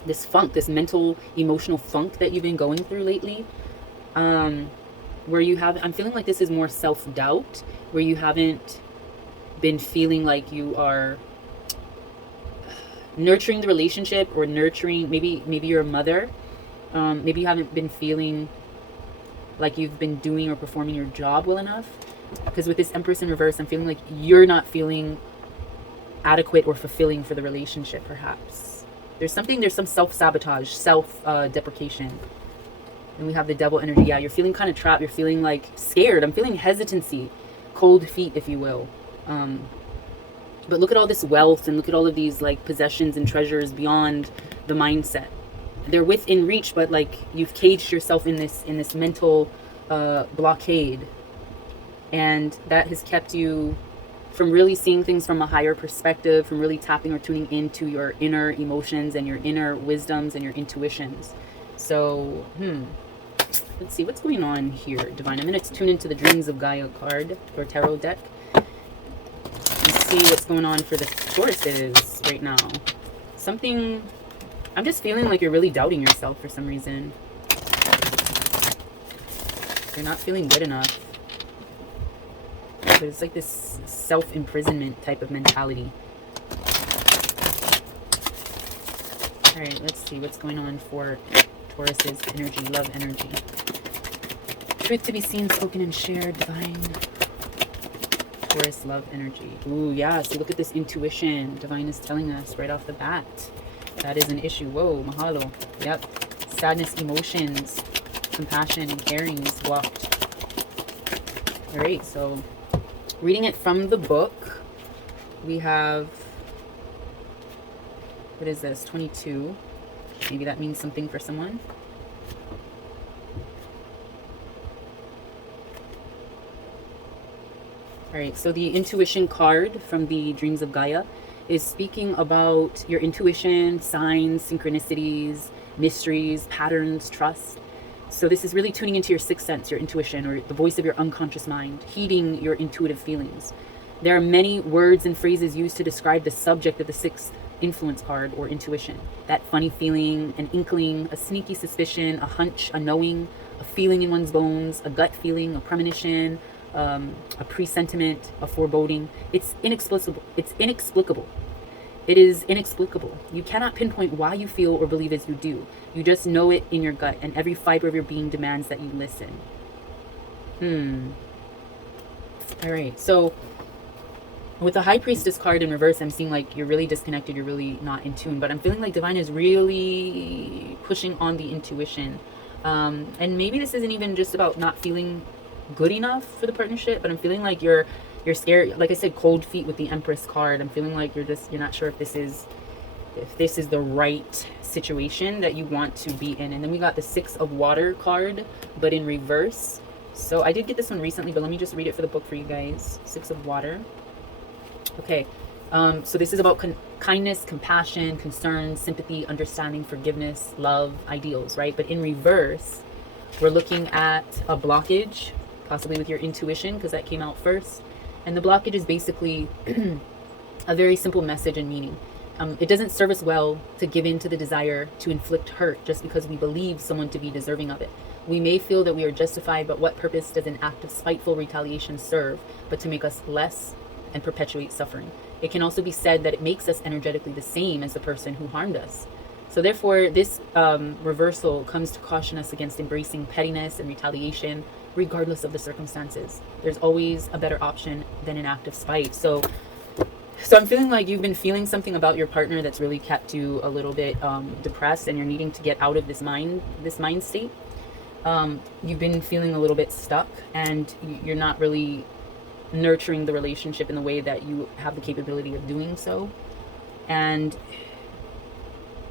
this funk, this mental, emotional funk that you've been going through lately. Where you have, I'm feeling like this is more self-doubt, where you haven't been feeling like you are nurturing the relationship or nurturing, maybe you're a mother. Maybe you haven't been feeling like you've been doing or performing your job well enough. Because with this Empress in reverse, I'm feeling like you're not feeling adequate or fulfilling for the relationship, perhaps. There's some self-sabotage, self-deprecation. And we have the Devil energy. Yeah, you're feeling kind of trapped. You're feeling like scared. I'm feeling hesitancy, cold feet, if you will. But look at all this wealth and look at all of these like possessions and treasures beyond the mindset. They're within reach, but like you've caged yourself in this mental blockade, and that has kept you from really seeing things from a higher perspective, from really tapping or tuning into your inner emotions and your inner wisdoms and your intuitions. So, let's see what's going on here, Divine. I'm going to tune into the Dreams of Gaia card or tarot deck and see what's going on for the Tauruses right now. I'm just feeling like you're really doubting yourself for some reason. You're not feeling good enough. But it's like this self-imprisonment type of mentality. Alright, let's see what's going on for Taurus's energy, love energy. Truth to be seen, spoken, and shared, Divine. Taurus love energy. Ooh, yeah, see, look at this intuition. Divine is telling us right off the bat. That is an issue. Whoa, mahalo. Yep. Sadness, emotions, compassion, and caring is blocked. Alright, so reading it from the book, we have, what is this, 22. Maybe that means something for someone. Alright, so the intuition card from the Dreams of Gaia is speaking about your intuition, signs, synchronicities, mysteries, patterns, trust. So this is really tuning into your sixth sense, your intuition, or the voice of your unconscious mind, heeding your intuitive feelings. There are many words and phrases used to describe the subject of the sixth influence card or intuition. That funny feeling, an inkling, a sneaky suspicion, a hunch, a knowing, a feeling in one's bones, a gut feeling, a premonition, a presentiment, a foreboding. It's inexplicable. It's inexplicable. It is inexplicable. You cannot pinpoint why you feel or believe as you do. You just know it in your gut, and every fiber of your being demands that you listen. All right. So with the High Priestess card in reverse, I'm seeing like you're really disconnected. You're really not in tune. But I'm feeling like Divine is really pushing on the intuition. And maybe this isn't even just about not feeling good enough for the partnership, but I'm feeling like you're scared. Like I said, cold feet with the Empress card. I'm feeling like you're not sure if this is the right situation that you want to be in. And then we got the Six of Water card, but in reverse. So I did get this one recently, but let me just read it for the book for you guys. Six of Water. Okay. So this is about kindness, compassion, concern, sympathy, understanding, forgiveness, love, ideals, right? But in reverse, we're looking at a blockage, possibly with your intuition, because that came out first. And the blockage is basically a very simple message and meaning. It doesn't serve us well to give in to the desire to inflict hurt just because we believe someone to be deserving of it. We may feel that we are justified, but what purpose does an act of spiteful retaliation serve but to make us less and perpetuate suffering? It can also be said that it makes us energetically the same as the person who harmed us. So therefore, this reversal comes to caution us against embracing pettiness and retaliation, regardless of the circumstances. There's always a better option than an act of spite. So I'm feeling like you've been feeling something about your partner that's really kept you a little bit depressed, and you're needing to get out of this mind state. You've been feeling a little bit stuck, and you're not really nurturing the relationship in the way that you have the capability of doing so. And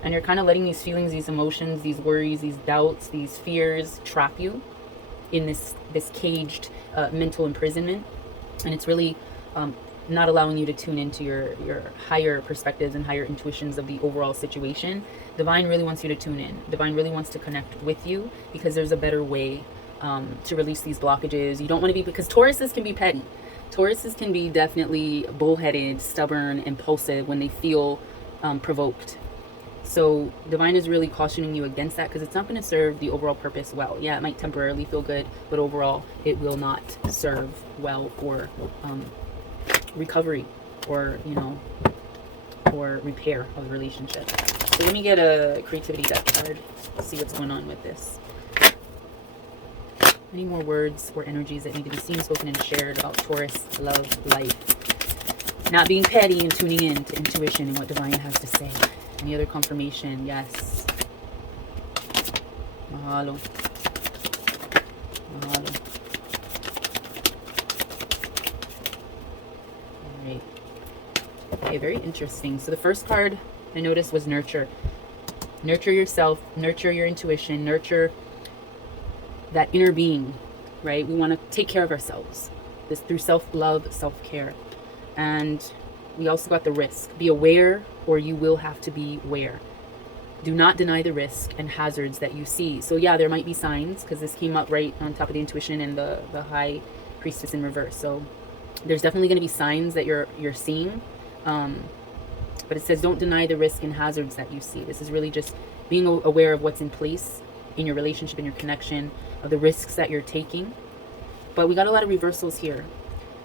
you're kind of letting these feelings, these emotions, these worries, these doubts, these fears trap you in this caged mental imprisonment. And it's really not allowing you to tune into your higher perspectives and higher intuitions of the overall situation. Divine really wants you to tune in. Divine really wants to connect with you, because there's a better way to release these blockages. You don't want to be, because Tauruses can be petty. Tauruses can be definitely bullheaded, stubborn, impulsive when they feel provoked. So Divine is really cautioning you against that, because it's not going to serve the overall purpose well. Yeah, it might temporarily feel good, but overall it will not serve well for recovery or or repair of the relationship. So let me get a creativity deck card, see what's going on with this. Any more words or energies that need to be seen, spoken, and shared about Taurus love life? Not being petty and tuning in to intuition and what Divine has to say. Any other confirmation? Yes. Mahalo. Mahalo. Alright. Okay, very interesting. So the first card I noticed was nurture. Nurture yourself, nurture your intuition, nurture that inner being, right? We want to take care of ourselves. This through self-love, self-care. And we also got the risk. Be aware, or you will have to beware. Do not deny the risk and hazards that you see. So yeah, there might be signs, because this came up right on top of the intuition and the High Priestess in reverse. So there's definitely going to be signs that you're seeing. But it says don't deny the risk and hazards that you see. This is really just being aware of what's in place in your relationship, in your connection, of the risks that you're taking. But we got a lot of reversals here.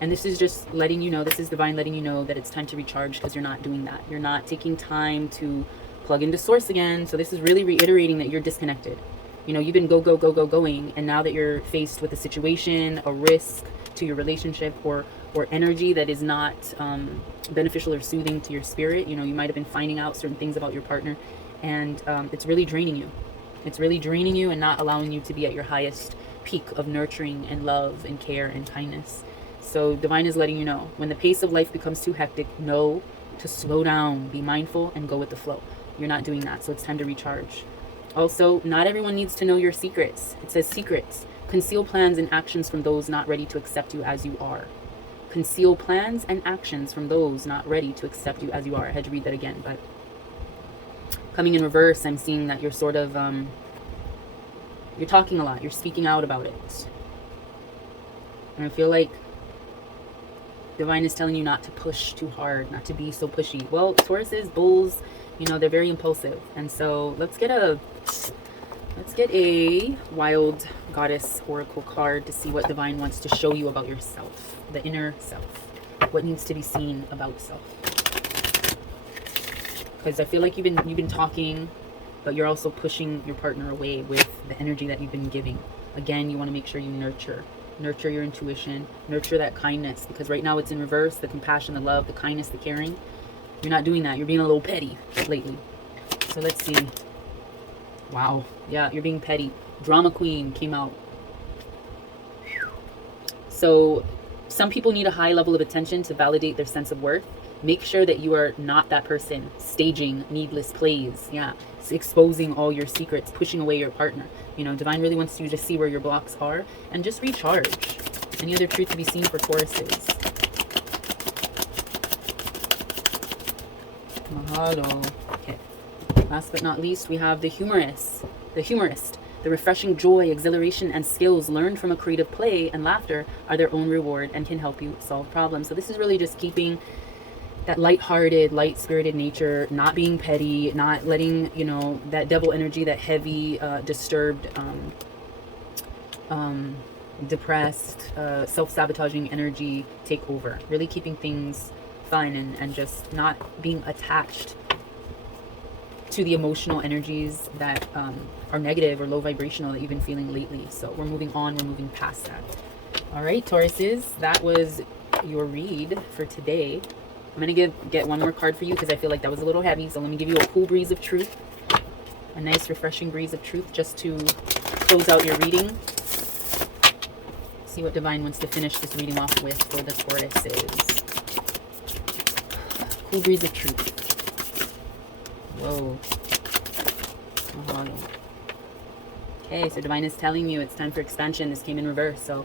And this is just letting you know, this is Divine letting you know that it's time to recharge, because you're not doing that. You're not taking time to plug into source again. So this is really reiterating that you're disconnected. You've been going. And now that you're faced with a situation, a risk to your relationship, or energy that is not beneficial or soothing to your spirit, you might have been finding out certain things about your partner. And it's really draining you. It's really draining you and not allowing you to be at your highest peak of nurturing and love and care and kindness. So Divine is letting you know, when the pace of life becomes too hectic, know to slow down, be mindful, and go with the flow. You're not doing that, so it's time to recharge. Also, not everyone needs to know your secrets. It says secrets. Conceal plans and actions from those not ready to accept you as you are. Conceal plans and actions from those not ready to accept you as you are. I had to read that again, but coming in reverse, I'm seeing that you're sort of, you're talking a lot. You're speaking out about it. And I feel like Divine is telling you not to push too hard, not to be so pushy. Well, Tauruses, bulls, you know, they're very impulsive. And so let's get a wild goddess oracle card to see what Divine wants to show you about yourself, the inner self, what needs to be seen about self. Because I feel like you've been talking, but you're also pushing your partner away with the energy that you've been giving. Again, you want to make sure you nurture your intuition, nurture that kindness, because right now it's in reverse, the compassion, the love, the kindness, the caring. You're not doing that. You're being a little petty lately. So let's see. Wow. Yeah, you're being petty. Drama queen came out. So some people need a high level of attention to validate their sense of worth. Make sure that you are not that person staging needless plays. Yeah, it's exposing all your secrets, pushing away your partner. You know, Divine really wants you to see where your blocks are and just recharge. Any other truth to be seen for Tauruses? Mahalo. Okay. Last but not least, we have the humorist. The refreshing joy, exhilaration, and skills learned from a creative play and laughter are their own reward and can help you solve problems. So this is really just keeping that light-hearted, light-spirited nature, not being petty, not letting, you know, that devil energy, that heavy, disturbed, depressed, self-sabotaging energy take over. Really keeping things fun and just not being attached to the emotional energies that are negative or low vibrational that you've been feeling lately. So we're moving on, we're moving past that. All right, Tauruses, that was your read for today. I'm going to get one more card for you because I feel like that was a little heavy. So let me give you a cool breeze of truth. A nice refreshing breeze of truth just to close out your reading. See what Divine wants to finish this reading off with for the Tauruses. Cool breeze of truth. Whoa. Okay, so Divine is telling you it's time for expansion. This came in reverse. So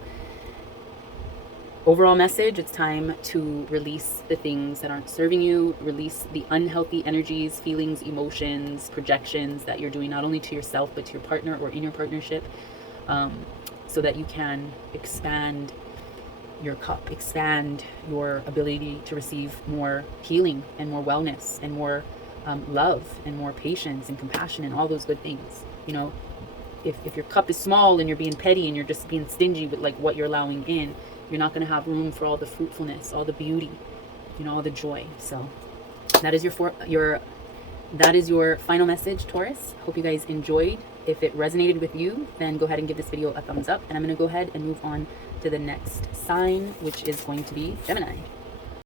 overall message, it's time to release the things that aren't serving you, release the unhealthy energies, feelings, emotions, projections that you're doing not only to yourself but to your partner or in your partnership, so that you can expand your cup, expand your ability to receive more healing and more wellness and more love and more patience and compassion and all those good things. You know, if your cup is small and you're being petty and you're just being stingy with like what you're allowing in, you're not going to have room for all the fruitfulness, all the beauty, you know, all the joy. So that is your final message, Taurus. Hope you guys enjoyed. If it resonated with you, then go ahead and give this video a thumbs up. And I'm going to go ahead and move on to the next sign, which is going to be Gemini.